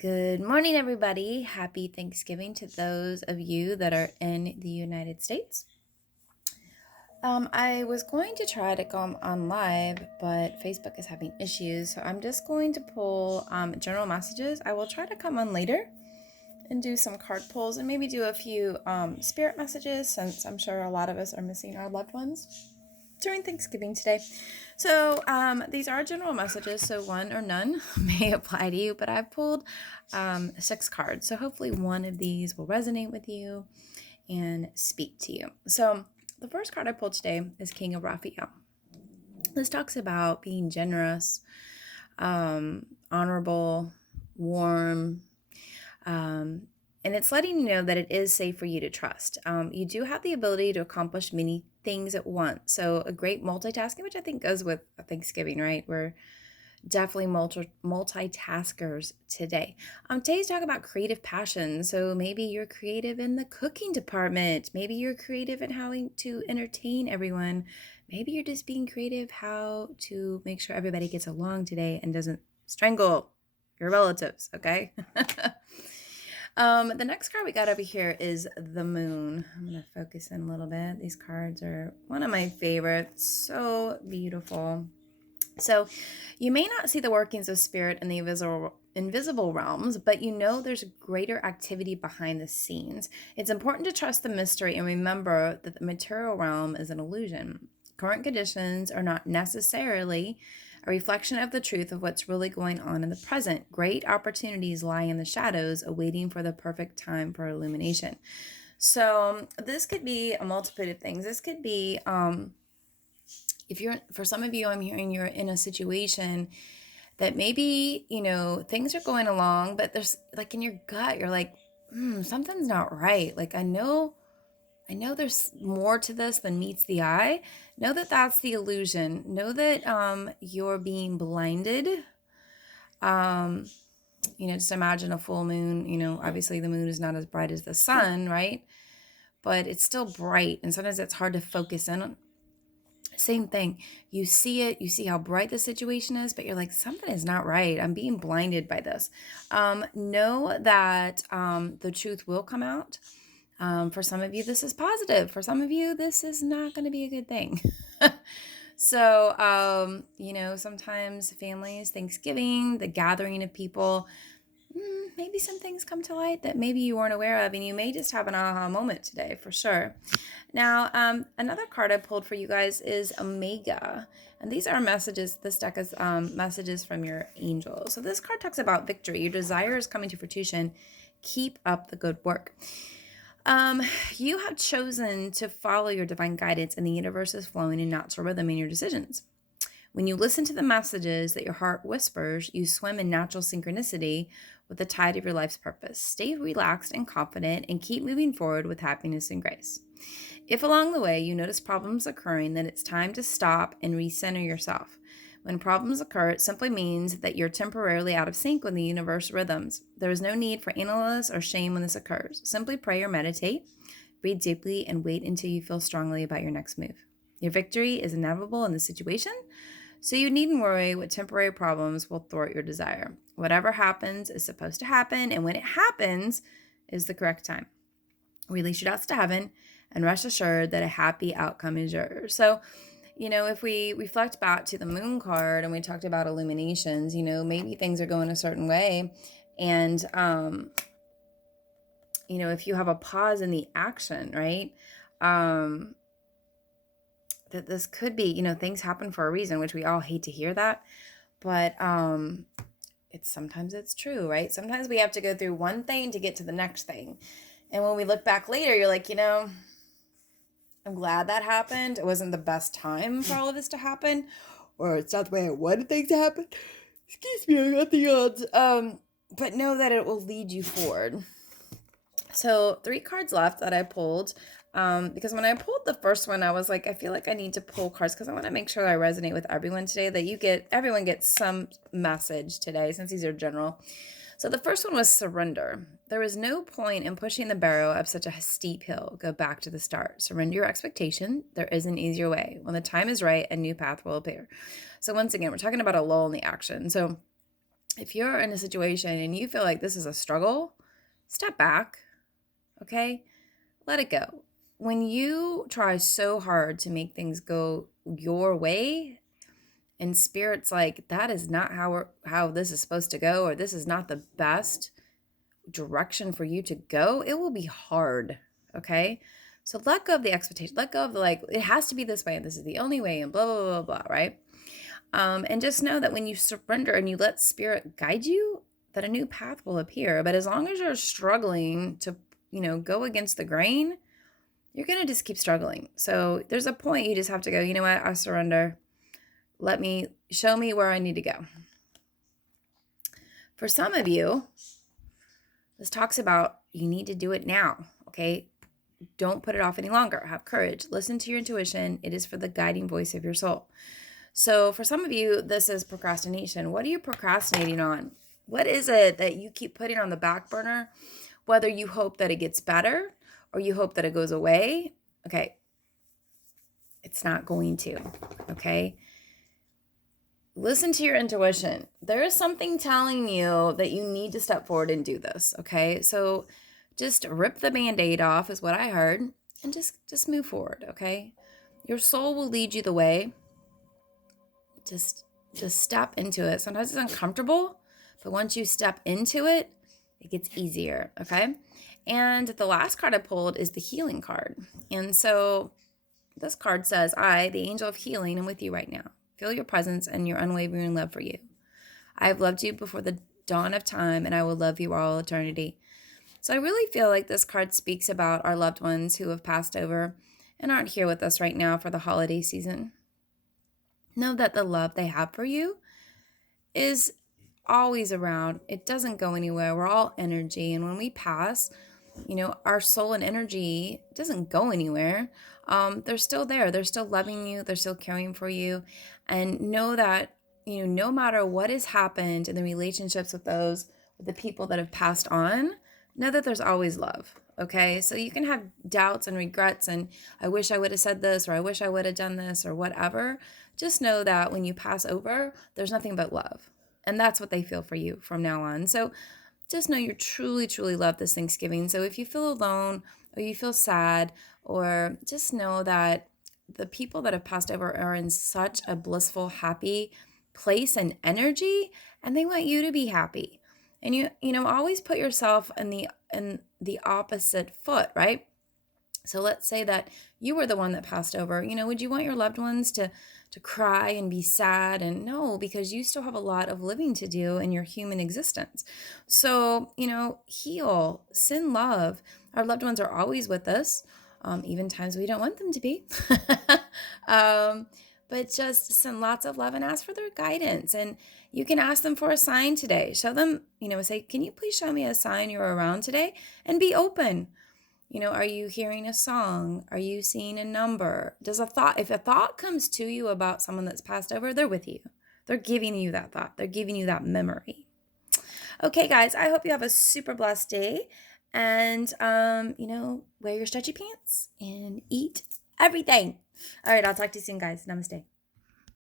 Good morning, everybody. Happy Thanksgiving to those of you that are in the United States. I was going to try to come on live, but Facebook is having issues, so I'm just going to pull general messages. I will try to come on later and do some card pulls and maybe do a few spirit messages, since I'm sure a lot of us are missing our loved ones during Thanksgiving today. So these are general messages, so one or none may apply to you, but I've pulled 6 cards. So hopefully one of these will resonate with you and speak to you. So the first card I pulled today is King of Raphael. This talks about being generous, honorable, warm, and it's letting you know that it is safe for you to trust. You do have the ability to accomplish many things at once. So a great multitasking, which I think goes with Thanksgiving, right? We're definitely multitaskers today. Today's talk about creative passion. So maybe you're creative in the cooking department. Maybe you're creative in how to entertain everyone. Maybe you're just being creative how to make sure everybody gets along today and doesn't strangle your relatives, okay? The next card we got over here is the Moon. I'm going to focus in a little bit. These cards are one of my favorites. So beautiful. So you may not see the workings of spirit in the invisible realms, but you know there's greater activity behind the scenes. It's important to trust the mystery and remember that the material realm is an illusion. Current conditions are not necessarily a reflection of the truth of what's really going on in the present. Great opportunities lie in the shadows, awaiting for the perfect time for illumination. So this could be a multitude of things. This could be, if you're, for some of you, I'm hearing you're in a situation that maybe, things are going along, but there's like in your gut, you're like, something's not right. Like, I know there's more to this than meets the eye. Know that that's the illusion. Know that you're being blinded. Um, just imagine a full moon. Obviously the moon is not as bright as the sun, right? But it's still bright, and sometimes it's hard to focus in on. Same thing. You see it, you see how bright the situation is, but you're like, something is not right. I'm being blinded by this. Know that the truth will come out. For some of you, this is positive. For some of you, this is not going to be a good thing. So, sometimes families, Thanksgiving, the gathering of people, maybe some things come to light that maybe you weren't aware of, and you may just have an aha moment today for sure. Now, another card I pulled for you guys is Omega. And these are messages. This deck is messages from your angels. So this card talks about victory. Your desire is coming to fruition. Keep up the good work. You have chosen to follow your divine guidance, and the universe is flowing in knots or rhythm in your decisions. When you listen to the messages that your heart whispers, you swim in natural synchronicity with the tide of your life's purpose. Stay relaxed and confident and keep moving forward with happiness and grace. If along the way you notice problems occurring, then it's time to stop and recenter yourself. When problems occur, it simply means that you're temporarily out of sync with the universe rhythms. There is no need for analysis or shame when this occurs. Simply pray or meditate, breathe deeply, and wait until you feel strongly about your next move. Your victory is inevitable in this situation, so you needn't worry what temporary problems will thwart your desire. Whatever happens is supposed to happen, and when it happens is the correct time. Release your doubts to heaven and rest assured that a happy outcome is yours. So, if we reflect back to the moon card and we talked about illuminations, maybe things are going a certain way. And, if you have a pause in the action, right? That this could be, things happen for a reason, which we all hate to hear that. But sometimes it's true, right? Sometimes we have to go through one thing to get to the next thing. And when we look back later, you're like, I'm glad that happened. It wasn't the best time for all of this to happen, or it's not the way I wanted things to happen. Excuse me, I got the odds. But know that it will lead you forward. So 3 cards left that I pulled. Because when I pulled the first one, I was like, I feel like I need to pull cards because I want to make sure I resonate with everyone today, that everyone gets some message today, since these are general. So the first one was surrender. There is no point in pushing the barrow up such a steep hill. Go back to the start. Surrender your expectation. There is an easier way. When the time is right, a new path will appear. So once again, we're talking about a lull in the action. So if you're in a situation and you feel like this is a struggle, step back, okay? Let it go. When you try so hard to make things go your way, and spirit's like, that is not how this is supposed to go, or this is not the best direction for you to go, it will be hard, okay? So let go of the expectation, let go of the like, it has to be this way, and this is the only way, and blah, blah, blah, blah, right? And just know that when you surrender and you let spirit guide you, that a new path will appear. But as long as you're struggling to, go against the grain, you're going to just keep struggling. So there's a point you just have to go, you know what? I surrender. Show me where I need to go. For some of you, this talks about you need to do it now, okay? Don't put it off any longer. Have courage. Listen to your intuition. It is for the guiding voice of your soul. So for some of you, this is procrastination. What are you procrastinating on? What is it that you keep putting on the back burner? Whether you hope that it gets better or you hope that it goes away, okay, it's not going to, okay? Listen to your intuition. There is something telling you that you need to step forward and do this, okay? So just rip the Band-Aid off is what I heard, and just move forward, okay? Your soul will lead you the way. Just step into it. Sometimes it's uncomfortable, but once you step into it, it gets easier, okay? And the last card I pulled is the healing card. And so this card says, I, the angel of healing, am with you right now. Feel your presence and your unwavering love for you. I have loved you before the dawn of time, and I will love you all eternity. So I really feel like this card speaks about our loved ones who have passed over and aren't here with us right now for the holiday season. Know that the love they have for you is always around. It doesn't go anywhere. We're all energy. And when we pass, our soul and energy doesn't go anywhere. They're still there. They're still loving you. They're still caring for you. And know that, no matter what has happened in the relationships with the people that have passed on, know that there's always love. Okay. So you can have doubts and regrets and I wish I would have said this, or I wish I would have done this, or whatever. Just know that when you pass over, there's nothing but love. And that's what they feel for you from now on. So just know you truly, truly love this Thanksgiving. So if you feel alone or you feel sad, or just know that the people that have passed over are in such a blissful, happy place and energy, and they want you to be happy. And always put yourself in the opposite foot, right? So let's say that you were the one that passed over. Would you want your loved ones to cry and be sad? And no, because you still have a lot of living to do in your human existence. So, heal, send love. Our loved ones are always with us, even times we don't want them to be. But just send lots of love and ask for their guidance. And you can ask them for a sign today. Show them, say, can you please show me a sign you're around today? And be open. Are you hearing a song? Are you seeing a number? If a thought comes to you about someone that's passed over, they're with you. They're giving you that thought. They're giving you that memory. Okay, guys, I hope you have a super blessed day. And, wear your stretchy pants and eat everything. All right, I'll talk to you soon, guys. Namaste.